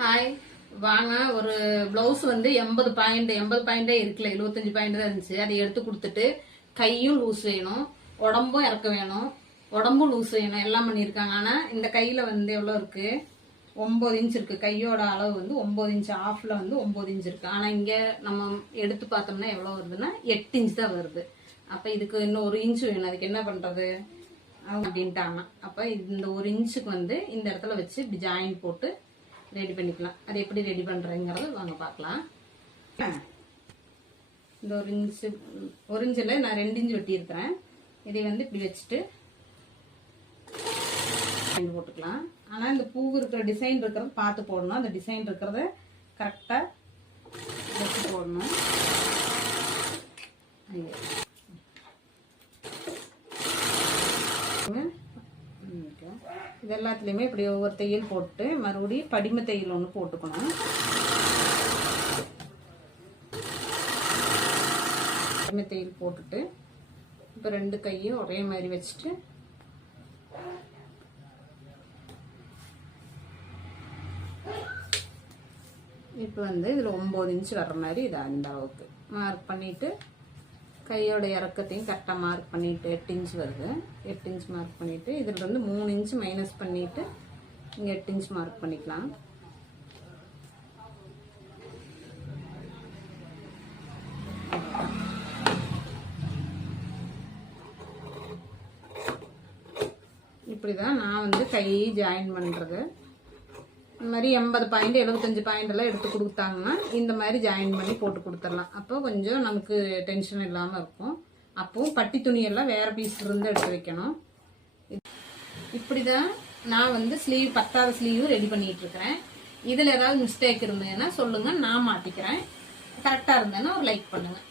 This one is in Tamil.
ஹாய் வாங்க. ஒரு பிளவுஸ் வந்து 80 பாயிண்டே இருக்குல்ல, 75 பாயிண்ட் தான் இருந்துச்சு. அதை எடுத்து கொடுத்துட்டு கையும் லூஸ் வேணும், உடம்பும் இறக்க வேணும், உடம்பும் லூஸ் வேணும், எல்லாம் பண்ணியிருக்காங்க. ஆனால் இந்த கையில் வந்து எவ்வளோ இருக்கு, 9 இன்ச் இருக்கு. கையோட அளவு வந்து 9 இன்ச், ஆஃப்ல வந்து 9 இன்ச் இருக்கு. ஆனால் இங்கே நம்ம எடுத்து பார்த்தோம்னா எவ்வளோ வருதுன்னா 8 இன்ச் தான் வருது. அப்போ இதுக்கு இன்னும் 1 இன்ச் வேணும். அதுக்கு என்ன பண்ணுறது அப்படின்ட்டாங்க. அப்போ இந்த 1 இன்ச்சுக்கு வந்து இந்த இடத்துல வச்சு இப்படி ஜாயின் போட்டு ரெடி பண்ணிக்கலாம். அது எப்படி ரெடி பண்ணுறேங்கிறது வாங்க பார்க்கலாம். இந்த 1 இன்ச்சில் நான் 2 இன்ச் வெட்டியிருக்கிறேன். இதை வந்து இப்படி வச்சுட்டு போட்டுக்கலாம். ஆனால் இந்த பூ இருக்கிற டிசைன் இருக்கிறத பார்த்து போடணும். அந்த டிசைன் இருக்கிறத கரெக்டாக வச்சு போடணும். இது எல்லாத்துலேயுமே இப்படி ஒவ்வொரு தையல் போட்டு மறுபடியும் படிம தையல் ஒன்று போட்டுக்கணும். படிம தையல் போட்டுட்டு இப்போ 2 கையும் ஒரே மாதிரி வச்சுட்டு இப்போ வந்து இதில் 9 இன்ச் வர்ற மாதிரி இதை அந்த அளவுக்கு மார்க் பண்ணிவிட்டு கையோட இறக்கத்தையும் கரெக்டாக மார்க் பண்ணிவிட்டு 8 இன்ச் வருது. 8 இன்ச் மார்க் பண்ணிவிட்டு இதில் வந்து 3 இன்ச் மைனஸ் பண்ணிவிட்டு இங்கே 8 இன்ச் மார்க் பண்ணிக்கலாம். இப்படி தான் நான் வந்து கை ஜாயின் பண்ணுறது. இந்த மாதிரி 80 பாயிண்ட் 75 பாயிண்ட் எல்லாம் எடுத்து கொடுத்தாங்கன்னா இந்த மாதிரி ஜாயின் பண்ணி போட்டு கொடுத்துடலாம். அப்போ கொஞ்சம் நமக்கு டென்ஷன் இல்லாமல் இருக்கும். அப்போவும் பட்டி துணியெல்லாம் வேறு பீஸ் இருந்து எடுத்து வைக்கணும். இப்படி தான் நான் வந்து ஸ்லீவ் 10வது ஸ்லீவும் ரெடி பண்ணிட்டு இருக்கிறேன். இதில் ஏதாவது மிஸ்டேக் இருந்ததுன்னா சொல்லுங்கள், நான் மாற்றிக்கிறேன். கரெக்டாக இருந்ததுன்னா ஒரு லைக் பண்ணுங்கள்.